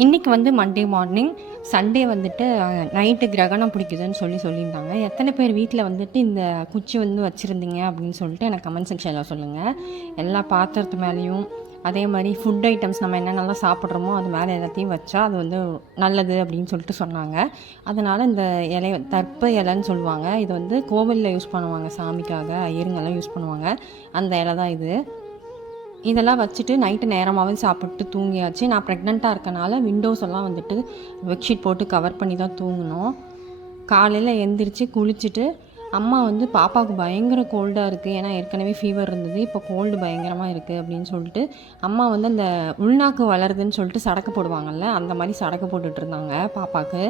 இன்றைக்கி வந்து Monday morning, Sunday வந்துட்டு நைட்டு கிரகணம் பிடிக்குதுன்னு சொல்லியிருந்தாங்க. எத்தனை பேர் வீட்டில் வந்துட்டு இந்த குச்சி வந்து வச்சுருந்தீங்க அப்படின்னு சொல்லிட்டு எனக்கு கமெண்ட் செக்ஷனில் சொல்லுங்கள். எல்லா பாத்திரத்து மேலேயும் அதே மாதிரி ஃபுட் ஐட்டம்ஸ் நம்ம என்னென்னலாம் சாப்பிட்றோமோ அது மேலே எல்லாத்தையும் வச்சா அது வந்து நல்லது அப்படின்னு சொல்லிட்டு சொன்னாங்க. அதனால் இந்த இலை தர்ப்ப இலைன்னு சொல்லுவாங்க. இது வந்து கோவிலில் யூஸ் பண்ணுவாங்க, சாமிக்காக ஐயருங்கெல்லாம் யூஸ் பண்ணுவாங்க. அந்த இலை தான் இது. இதெல்லாம் வச்சுட்டு நைட்டு நேரமாகவே சாப்பிட்டு தூங்கியாச்சு. நான் ப்ரெக்னெண்ட்டாக இருக்கனால விண்டோஸ் எல்லாம் வந்துட்டு பெட்ஷீட் போட்டு கவர் பண்ணி தான் தூங்கினோம். காலையில் எழுந்திரிச்சு குளிச்சுட்டு அம்மா வந்து பாப்பாவுக்கு பயங்கர கோல்டாக இருக்குது, ஏன்னா ஏற்கனவே ஃபீவர் இருந்தது, இப்போ கோல்டு பயங்கரமாக இருக்குது அப்படின்னு சொல்லிட்டு அம்மா வந்து அந்த உள்நாக்கு வளருதுன்னு சொல்லிட்டு சடக்கு போடுவாங்கள்ல, அந்த மாதிரி சடக்கு போட்டுட்ருந்தாங்க பாப்பாவுக்கு.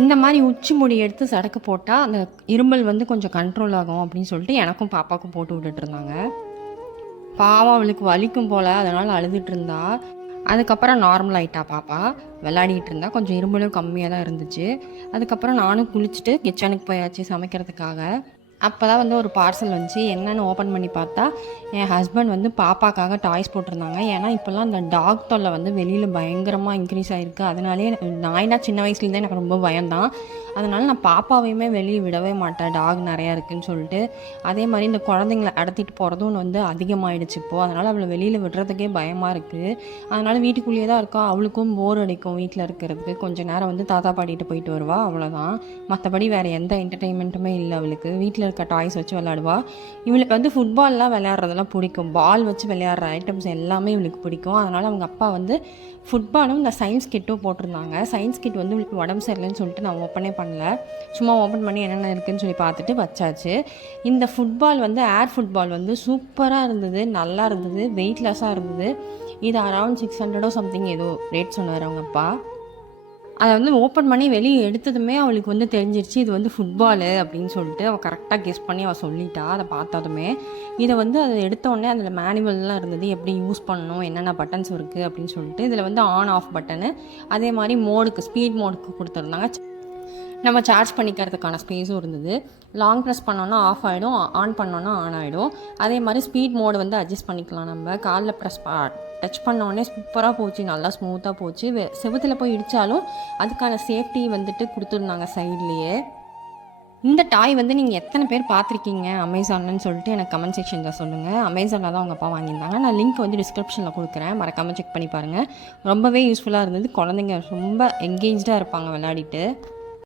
இந்த மாதிரி உச்சி முடி எடுத்து சடக்கு போட்டால் அந்த இருமல் வந்து கொஞ்சம் கண்ட்ரோல் ஆகும் அப்படின்னு சொல்லிட்டு எனக்கும் பாப்பாவுக்கும் போட்டு விட்டுட்ருந்தாங்க. பாவம் அவளுக்கு வலிக்கும் போல், அதனால் அழுதுட்டு இருந்தா. அதுக்கப்புறம் நார்மல் ஆகிட்டா பாப்பா, விளையாடிட்டு இருந்தா. கொஞ்சம் இருமலும் கம்மியாக தான் இருந்துச்சு. அதுக்கப்புறம் நானும் குளிச்சுட்டு கிச்சனுக்கு போயாச்சு சமைக்கிறதுக்காக. அப்போ தான் வந்து ஒரு பார்சல் வந்துச்சு. என்னென்னு ஓப்பன் பண்ணி பார்த்தா என் ஹஸ்பண்ட் வந்து பாப்பாக்காக டாய்ஸ் போட்டிருந்தாங்க. ஏன்னா இப்போல்லாம் அந்த டாக் தொல்லை வந்து வெளியில் பயங்கரமாக இன்க்ரீஸ் ஆகிருக்கு. அதனாலே நாய்னா சின்ன வயசுலேருந்தே எனக்கு ரொம்ப பயம்தான். அதனால் நான் பாப்பாவையுமே வெளியே விடவே மாட்டேன், டாக் நிறையா இருக்குதுன்னு சொல்லிட்டு. அதே மாதிரி இந்த குழந்தைங்கள கடத்திட்டு போகிறதும் வந்து அதிகமாகிடுச்சு இப்போது. அதனால் அவளை வெளியில் விடுறதுக்கே பயமாக இருக்குது. அதனால் வீட்டுக்குள்ளேயே தான் இருக்கா. அவளுக்கும் போர் அடிக்கும் வீட்டில் இருக்கிறதுக்கு. கொஞ்சம் நேரம் வந்து தாத்தா பாட்டிகிட்ட போயிட்டு வருவா, அவ்வளோதான். மற்றபடி வேறு எந்த என்டர்டெயின்மெண்ட்டுமே இல்லை அவளுக்கு. வீட்டில் இருக்க டாய்ஸ் வச்சு விளையாடுவா. இவளுக்கு வந்து ஃபுட்பால்லாம் விளையாடுறதெல்லாம் பிடிக்கும். பால் வச்சு விளையாடுற ஐட்டம்ஸ் எல்லாமே இவளுக்கு பிடிக்கும். அதனால் அவங்க அப்பா வந்து ஃபுட்பாலும் இந்த சயின்ஸ் கிட்டும் போட்டிருந்தாங்க. சயின்ஸ் கிட் வந்து இவளுக்கு உடம்பு சரியில்லைன்னு சொல்லிட்டு நான் ஓப்பனே பண்ணல. சும்மா ஓப்பன் பண்ணி என்னென்ன இருக்குதுன்னு சொல்லி பார்த்துட்டு வச்சாச்சு. இந்த ஃபுட்பால் வந்து ஏர் ஃபுட்பால் வந்து சூப்பராக இருந்தது, நல்லா இருந்தது, வெயிட்லெஸ்ஸாக இருந்தது. இது அரௌண்ட் 600 சம்திங் ஏதோ ரேட் சொன்னார் அவங்க அப்பா. அதை வந்து ஓப்பன் பண்ணி வெளியே எடுத்ததுமே அவளுக்கு வந்து தெரிஞ்சிருச்சு இது வந்து ஃபுட்பாலு அப்படின்னு சொல்லிட்டு. அவள் கரெக்டாக கெஸ் பண்ணி அவள் சொல்லிட்டா அதை பார்த்ததுமே. இதை வந்து அதை எடுத்தோடனே அதில் மேனுவல்லாம் இருந்தது, எப்படி யூஸ் பண்ணணும், என்னென்ன பட்டன்ஸ் இருக்குது அப்படின்னு சொல்லிட்டு. இதில் வந்து ஆன் ஆஃப் பட்டனு, அதே மாதிரி மோடுக்கு ஸ்பீட் மோடுக்கு கொடுத்துருந்தாங்க. நம்ம சார்ஜ் பண்ணிக்கிறதுக்கான ஸ்பேஸும் இருந்தது. லாங் ப்ரெஸ் பண்ணோன்னா ஆஃப் ஆகிடும், ஆன் பண்ணோன்னா ஆன் ஆகிடும். அதே மாதிரி ஸ்பீட் மோடு வந்து அட்ஜஸ்ட் பண்ணிக்கலாம். நம்ம காலில் ப்ரெஸ் டச் பண்ணோடனே சூப்பராக போச்சு, நல்லா ஸ்மூத்தாக போச்சு. செவுத்தில் போய் இடித்தாலும் அதுக்கான சேஃப்டி வந்துட்டு கொடுத்துருந்தாங்க சைட்லேயே. இந்த டாய் வந்து நீங்கள் எத்தனை பேர் பார்த்துருக்கீங்க அமேசான்னு சொல்லிட்டு எனக்கு கமெண்ட் செக்ஷனில் சொல்லுங்கள். அமேசானில் தான் அவங்க அப்பா வாங்கியிருந்தாங்க. நான் லிங்க் வந்து டிஸ்கிரிப்ஷனில் கொடுக்குறேன், மறக்காமல் செக் பண்ணி பாருங்கள். ரொம்பவே யூஸ்ஃபுல்லாக இருந்தது. குழந்தைங்க ரொம்ப என்கேஜாக இருப்பாங்க விளையாடிட்டு.